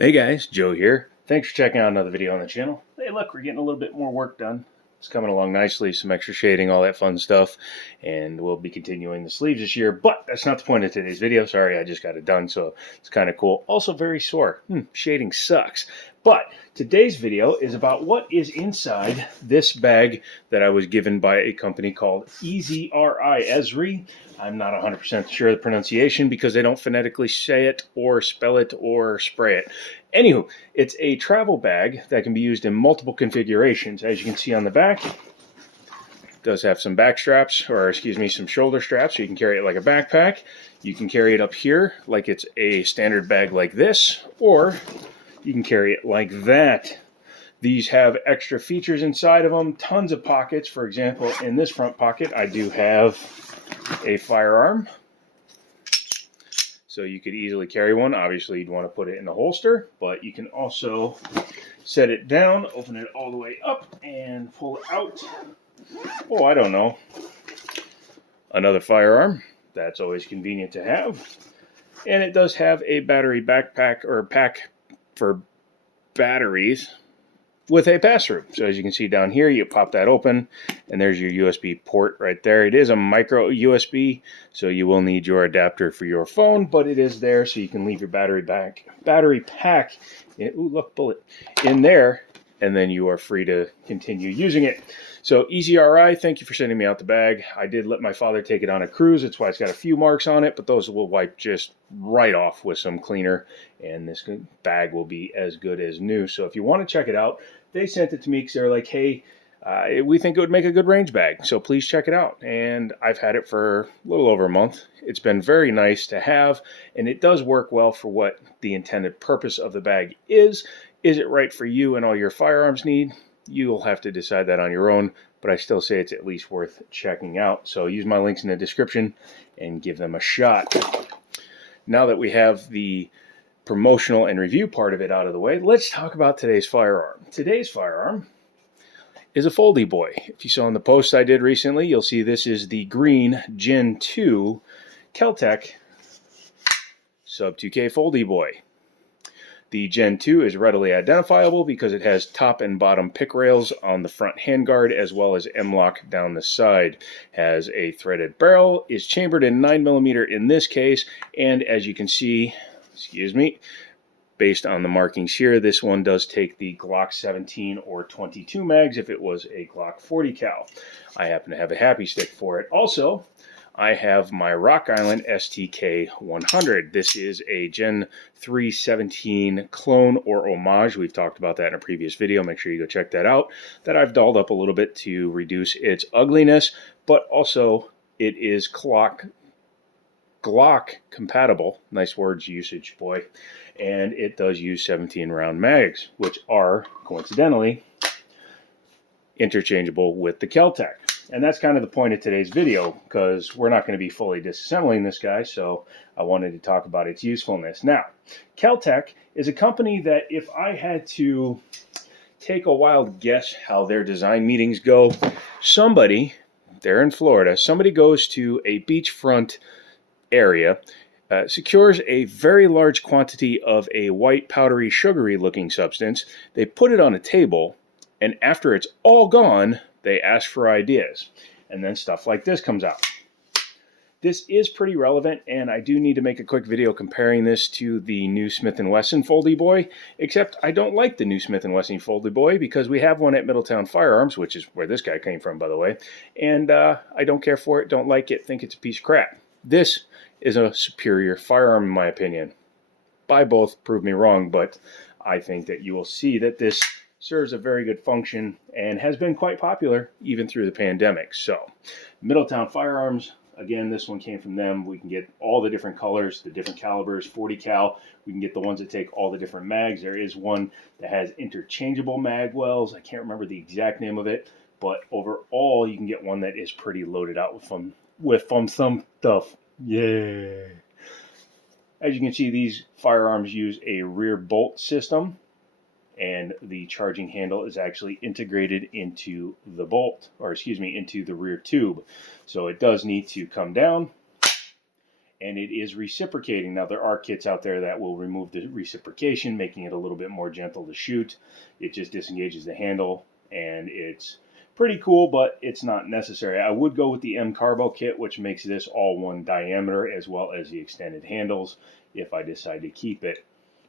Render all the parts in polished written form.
Hey guys, Joe here. Thanks for checking out another video on the channel. Hey look, we're getting a little bit more work done. It's coming along nicely, some extra shading, all that fun stuff. And we'll be continuing the sleeves this year, but that's not the point of today's video. Sorry, I just got it done, so it's kind of cool. Also very sore. Shading sucks. But today's video is about what is inside this bag that I was given by a company called Esri. I'm not 100% sure of the pronunciation because they don't phonetically say it or spell it or spray it. Anywho, it's a travel bag that can be used in multiple configurations. As you can see on the back, it does have some back straps, or excuse me, some shoulder straps, so you can carry it like a backpack. You can carry it up here like it's a standard bag like this, or you can carry it like that. These have extra features inside of them, tons of pockets. For example, in this front pocket, I do have a firearm. So you could easily carry one. Obviously, you'd want to put it in the holster, but you can also set it down, open it all the way up, and pull it out. Oh, I don't know. Another firearm. That's always convenient to have. And it does have a battery backpack, or pack for batteries, with a pass-through. So as you can see down here, you pop that open, and there's your USB port right there. It is a micro USB, so you will need your adapter for your phone, but it is there, so you can leave your battery pack, ooh, look, bullet, in there, and then you are free to continue using it. So Esri, thank you for sending me out the bag. I did let my father take it on a cruise. That's why it's got a few marks on it, but those will wipe just right off with some cleaner, and this bag will be as good as new. So if you want to check it out, they sent it to me because they were like, hey, we think it would make a good range bag, so please check it out. And I've had it for a little over a month. It's been very nice to have, and it does work well for what the intended purpose of the bag is. Is it right for you and all your firearms need? You'll have to decide that on your own, but I still say it's at least worth checking out. So use my links in the description and give them a shot. Now that we have the promotional and review part of it out of the way, let's talk about today's firearm. Today's firearm is a Foldy Boy. If you saw in the post I did recently, you'll see this is the green Gen 2 Keltec Sub 2K Foldy Boy. The Gen 2 is readily identifiable because it has top and bottom pick rails on the front handguard as well as M-LOK down the side. Has a threaded barrel, is chambered in 9mm in this case, and as you can see, based on the markings here, this one does take the Glock 17 or 22 mags if it was a Glock 40 cal. I happen to have a happy stick for it. Also, I have my Rock Island STK 100. This is a Gen 317 clone or homage. We've talked about that in a previous video. Make sure you go check that out. That I've dolled up a little bit to reduce its ugliness, but also it is Glock compatible. Nice words usage, boy. And it does use 17 round mags, which are coincidentally interchangeable with the Keltec. And that's kind of the point of today's video, because we're not going to be fully disassembling this guy, so I wanted to talk about its usefulness. Now, Keltec is a company that if I had to take a wild guess how their design meetings go, somebody, they're in Florida, somebody goes to a beachfront area, secures a very large quantity of a white, powdery, sugary looking substance, they put it on a table, and after it's all gone, they ask for ideas. And then stuff like this comes out. This is pretty relevant, and I do need to make a quick video comparing this to the new Smith & Wesson Foldy Boy, except I don't like the new Smith & Wesson Foldy Boy because we have one at Middletown Firearms, which is where this guy came from, by the way, and I don't care for it, don't like it, think it's a piece of crap. This is a superior firearm in my opinion. Buy both, prove me wrong, but I think that you will see that this serves a very good function and has been quite popular even through the pandemic. So, Middletown Firearms, again, this one came from them. We can get all the different colors, the different calibers, 40 cal. We can get the ones that take all the different mags. There is one that has interchangeable mag wells. I can't remember the exact name of it, but overall, you can get one that is pretty loaded out with some stuff. Yeah. As you can see, these firearms use a rear bolt system, and the charging handle is actually integrated into the bolt, or excuse me, into the rear tube. So it does need to come down and it is reciprocating. Now, there are kits out there that will remove the reciprocation, making it a little bit more gentle to shoot. It just disengages the handle, and it's pretty cool, but it's not necessary. I would go with the M Carbo kit, which makes this all one diameter, as well as the extended handles, if I decide to keep it.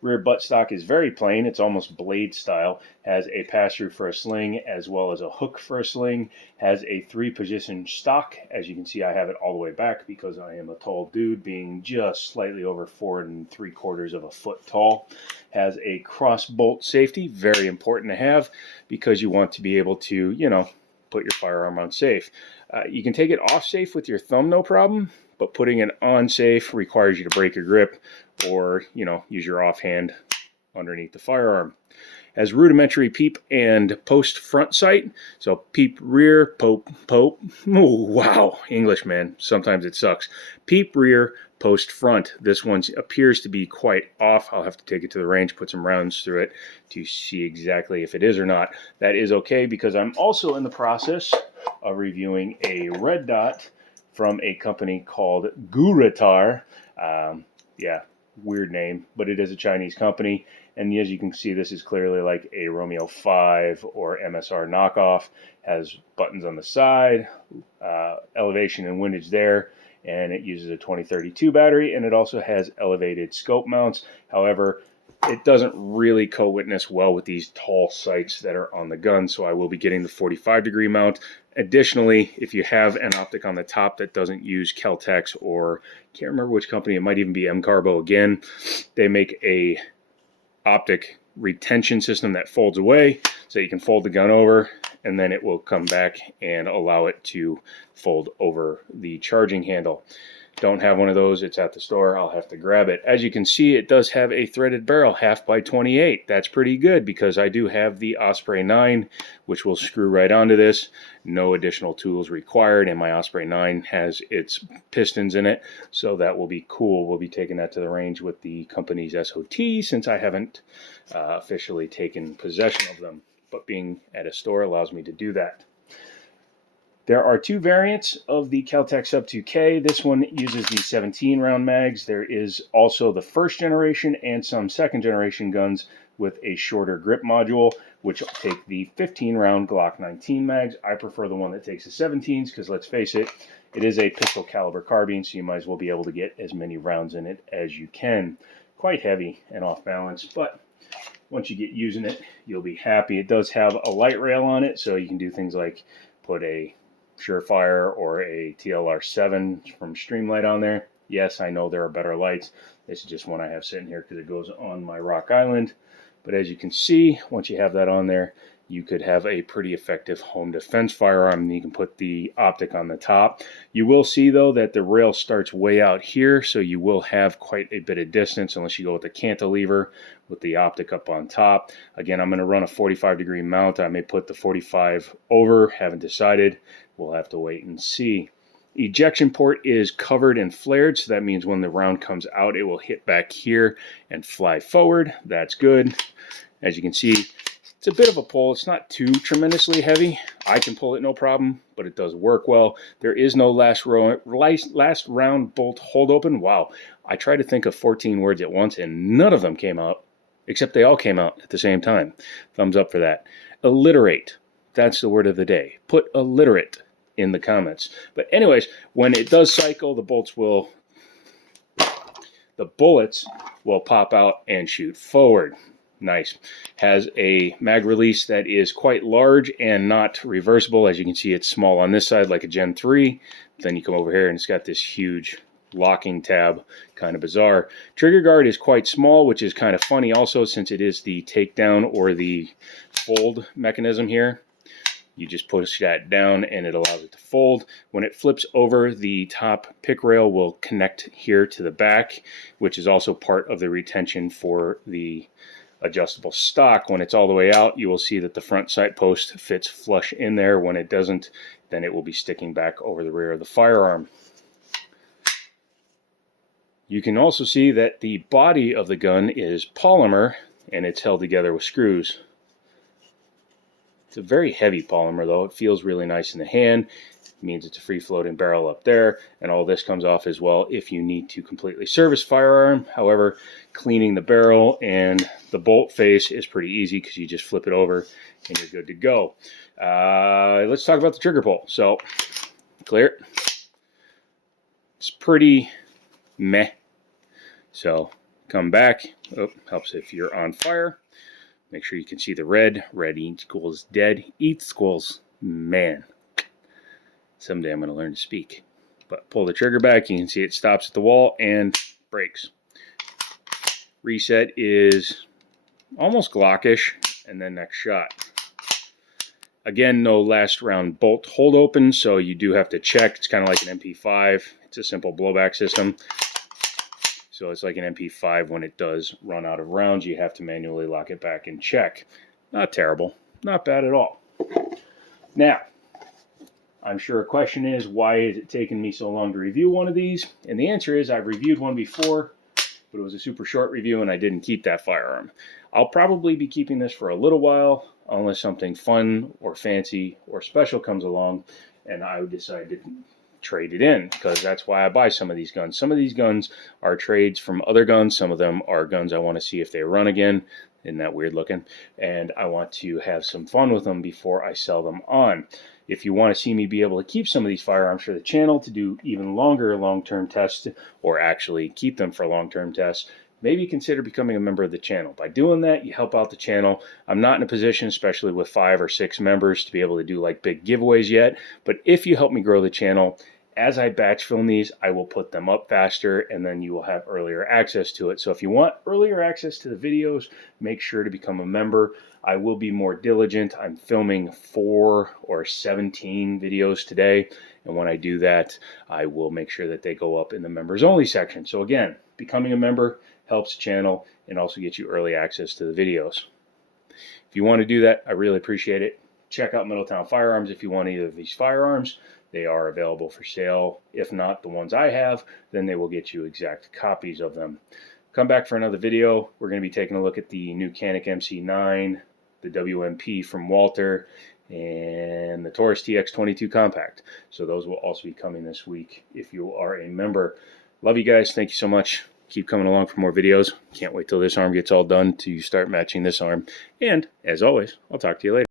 Rear buttstock is very plain. It's almost blade style. Has a pass-through for a sling as well as a hook for a sling. Has a 3-position stock. As you can see, I have it all the way back because I am a tall dude, being just slightly over 4 3/4 of a foot tall. Has a cross bolt safety. Very important to have because you want to be able to, you know, put your firearm on safe. You can take it off safe with your thumb, no problem, but putting it on safe requires you to break a grip or, you know, use your offhand underneath the firearm. Has rudimentary peep and post front sight. So peep rear, pope. Oh, wow, English, man. Sometimes it sucks. Peep rear, post front. This one appears to be quite off. I'll have to take it to the range, put some rounds through it to see exactly if it is or not. That is okay because I'm also in the process of reviewing a red dot from a company called Guratar. Yeah, weird name, but it is a Chinese company. And as you can see, this is clearly like a Romeo 5 or MSR knockoff. Has buttons on the side, elevation and windage there, and it uses a 2032 battery, and it also has elevated scope mounts. However, it doesn't really co-witness well with these tall sights that are on the gun, so I will be getting the 45-degree mount. Additionally, if you have an optic on the top that doesn't use Kel-Tex, or can't remember which company, it might even be M Carbo again, they make a optic retention system that folds away so you can fold the gun over, and then it will come back and allow it to fold over the charging handle. Don't have one of those. It's at the store. I'll have to grab it. As you can see, it does have a threaded barrel, 1/2 by 28. That's pretty good because I do have the Osprey 9, which will screw right onto this. No additional tools required, and my Osprey 9 has its pistons in it, so that will be cool. We'll be taking that to the range with the company's SOT since I haven't officially taken possession of them, but being at a store allows me to do that. There are 2 variants of the Kel-Tec Sub 2K. This one uses the 17-round mags. There is also the 1st generation and some 2nd generation guns with a shorter grip module, which take the 15-round Glock 19 mags. I prefer the one that takes the 17s because, let's face it, it is a pistol caliber carbine, so you might as well be able to get as many rounds in it as you can. Quite heavy and off balance, but once you get using it, you'll be happy. It does have a light rail on it, so you can do things like put a Surefire or a TLR7 from Streamlight on there. Yes, I know there are better lights. This is just one I have sitting here because it goes on my Rock Island. But as you can see, once you have that on there, you could have a pretty effective home defense firearm. And you can put the optic on the top. You will see, though, that the rail starts way out here, so you will have quite a bit of distance unless you go with the cantilever with the optic up on top. Again, I'm going to run a 45-degree mount. I may put the 45 over, haven't decided. We'll have to wait and see. Ejection port is covered and flared, so that means when the round comes out, it will hit back here and fly forward. That's good. As you can see, it's a bit of a pull. It's not too tremendously heavy. I can pull it no problem, but it does work well. There is no last round bolt hold open. Wow. I tried to think of 14 words at once, and none of them came out, except they all came out at the same time. Thumbs up for that. Alliterate. That's the word of the day. Put alliterate in the comments. But anyways, when it does cycle, the bullets will pop out and shoot forward. Nice. Has a mag release that is quite large and not reversible. As you can see, it's small on this side like a Gen 3. Then you come over here and it's got this huge locking tab. Kind of bizarre. Trigger guard is quite small, which is kind of funny also since it is the takedown or the fold mechanism here. You just push that down and it allows it to fold. When it flips over, the top pick rail will connect here to the back, which is also part of the retention for the adjustable stock. When it's all the way out, you will see that the front sight post fits flush in there. When it doesn't, then it will be sticking back over the rear of the firearm. You can also see that the body of the gun is polymer and it's held together with screws. It's a very heavy polymer though. It feels really nice in the hand. It means it's a free floating barrel up there, and all this comes off as well if you need to completely service firearm. However, cleaning the barrel and the bolt face is pretty easy because you just flip it over and you're good to go. Let's talk about the trigger pull. So clear. It's pretty meh. So come back. Oh, helps if you're on fire. Make sure you can see the red. Red equals dead. Equals man. Someday I'm going to learn to speak. But pull the trigger back. You can see it stops at the wall and breaks. Reset is almost Glockish. And then next shot. Again, no last round bolt hold open, so you do have to check. It's kind of like an MP5. It's a simple blowback system. So it's like an MP5. When it does run out of rounds, you have to manually lock it back and check. Not terrible. Not bad at all. Now, I'm sure a question is, why is it taking me so long to review one of these? And the answer is, I've reviewed one before, but it was a super short review and I didn't keep that firearm. I'll probably be keeping this for a little while, unless something fun or fancy or special comes along and I would decide to trade it in, because that's why I buy some of these guns. Some of these guns are trades from other guns. Some of them are guns I want to see if they run again. Isn't that weird looking? And I want to have some fun with them before I sell them on. If you want to see me be able to keep some of these firearms for the channel to do even longer long-term tests, or actually keep them for long-term tests, maybe consider becoming a member of the channel. By doing that, you help out the channel. I'm not in a position, especially with 5 or 6 members, to be able to do like big giveaways yet. But if you help me grow the channel, as I batch film these, I will put them up faster, and then you will have earlier access to it. So if you want earlier access to the videos, make sure to become a member. I will be more diligent. I'm filming 4 or 17 videos today, and when I do that, I will make sure that they go up in the members only section. So again, becoming a member helps the channel and also gets you early access to the videos. If you want to do that, I really appreciate it. Check out Middletown Firearms if you want either of these firearms. They are available for sale. If not the ones I have, then they will get you exact copies of them. Come back for another video. We're going to be taking a look at the new Canik MC9, the WMP from Walther, and the Taurus TX22 Compact. So those will also be coming this week if you are a member. Love you guys. Thank you so much. Keep coming along for more videos. Can't wait till this arm gets all done to start matching this arm. And as always, I'll talk to you later.